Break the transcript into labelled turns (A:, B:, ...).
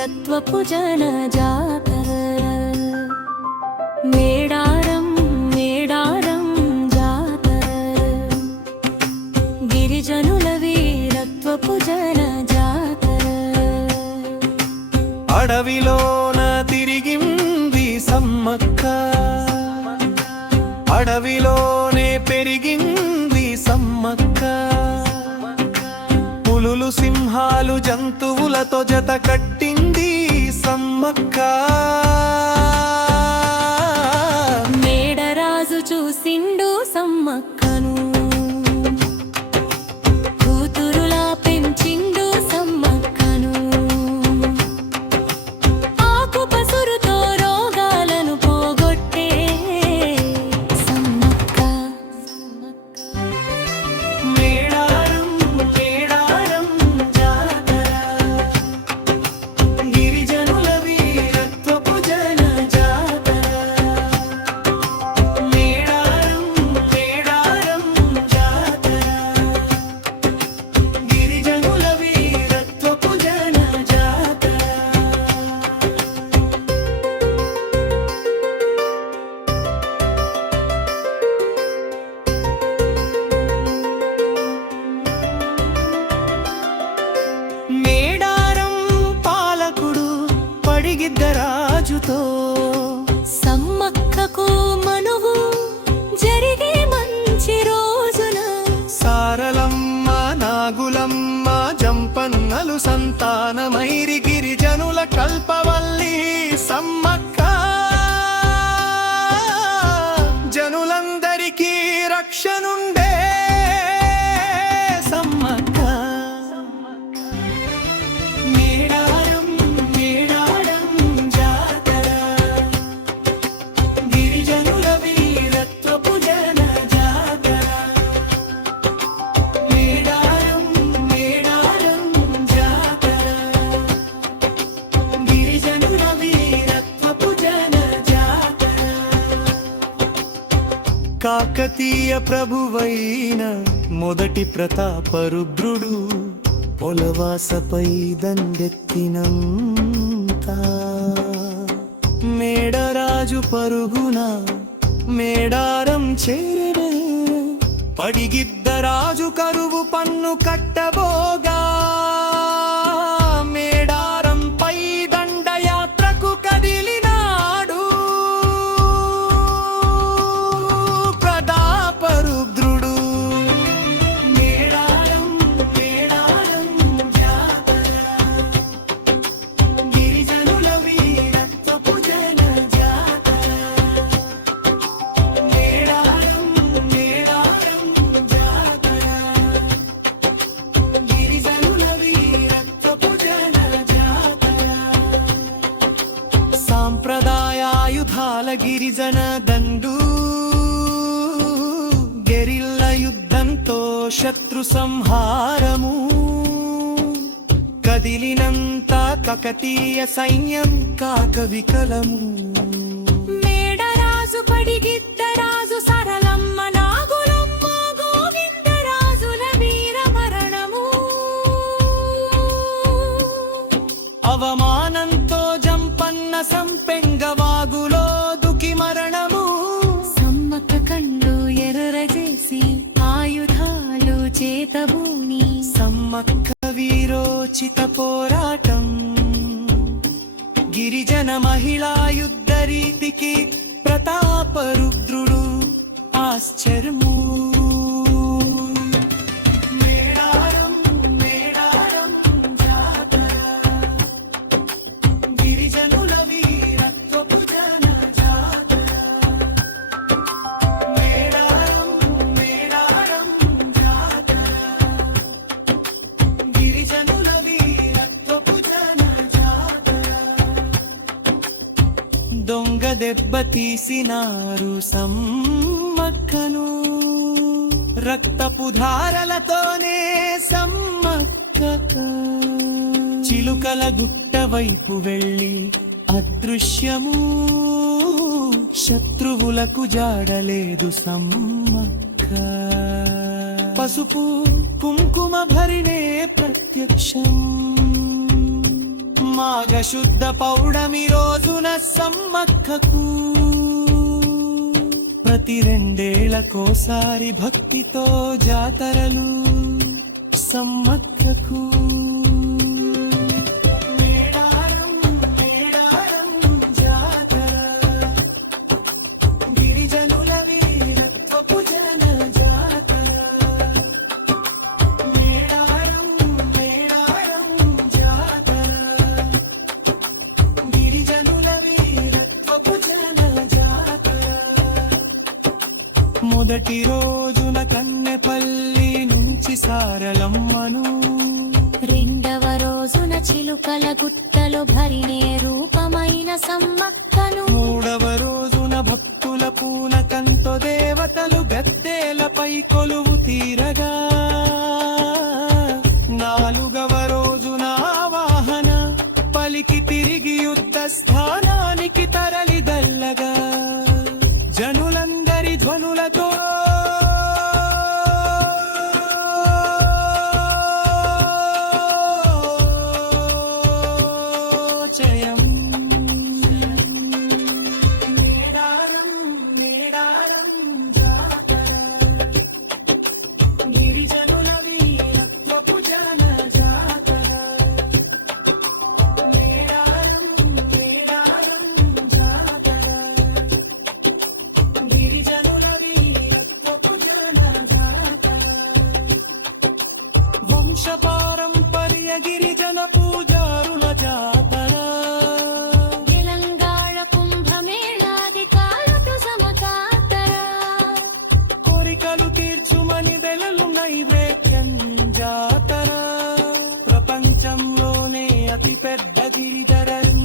A: వీరత్వపు జన జాతర మేడారం మేడారం జాతర. గిరిజనుల వీరత్వపు జన జాతర.
B: అడవిలోన తిరిగింది సమ్మక్క. అడవిలోనే పెరిగింది సమ్మక్క. పులులు సింహాలు జంతువులతో జత కట్టి సమ్మక్క పడిగిద్దరాజుతో
A: సమ్మక్కకు మనువు జరిగే మంచి రోజున.
B: సారలమ్మ నాగులమ్మ జంపన్నలు సంతానమైరి గిరిజనుల కల్పవల్లి సమ్మక్క కాకతీయ ప్రభువైన మొదటి ప్రతాపరుద్రుడు పొలవాసపై దండెత్తినంత. మేడరాజు పరుగున మేడారం చేరెను. పడిగిద్దరాజు కరువు పన్ను కట్టబోగా గిరిజన దండు గెరిల్ల యుద్ధంతో శత్రు సంహారము. కదిలినంత కకతీయ సైన్యం కాక వికలము
A: మేడరాజు
B: పడిగి
A: సమ్మక్క
B: వీరోచిత పోరాటం. గిరిజన మహిళా యుద్ధ రీతికి ప్రతాపరుద్రుడు ఆశ్చర్యము దెబ్బతీసినారు సమ్మక్కను. రక్తపు ధారలతోనే సమ్మక్క చిలుకల గుట్ట వైపు వెళ్ళి అదృశ్యము. శత్రువులకు జాడలేదు సమ్మక్క. పసుపు కుంకుమ భరిణే ప్రత్యక్షం. సమాజ శుద్ధ పౌడమి రోజున సమ్మక్కకు. ప్రతి రెండేళ్ళకోసారి భక్తితో జాతరలు సమ్మక్కకు. మొదటి రోజున కన్నెపల్లి నుంచి సారలమ్మను.
A: రెండవ రోజున చిలుకల గుట్టలో భరిణే రూపమైన సమ్మక్కను.
B: మూడవ రోజున భక్తుల పూనకంతో దేవతలు గద్దెలపై కొలువు తీరగా. నాలుగవ రోజున వాహన పలికి తిరిగి యుద్ధ స్థానానికి తరలిదల్లగా dee da da da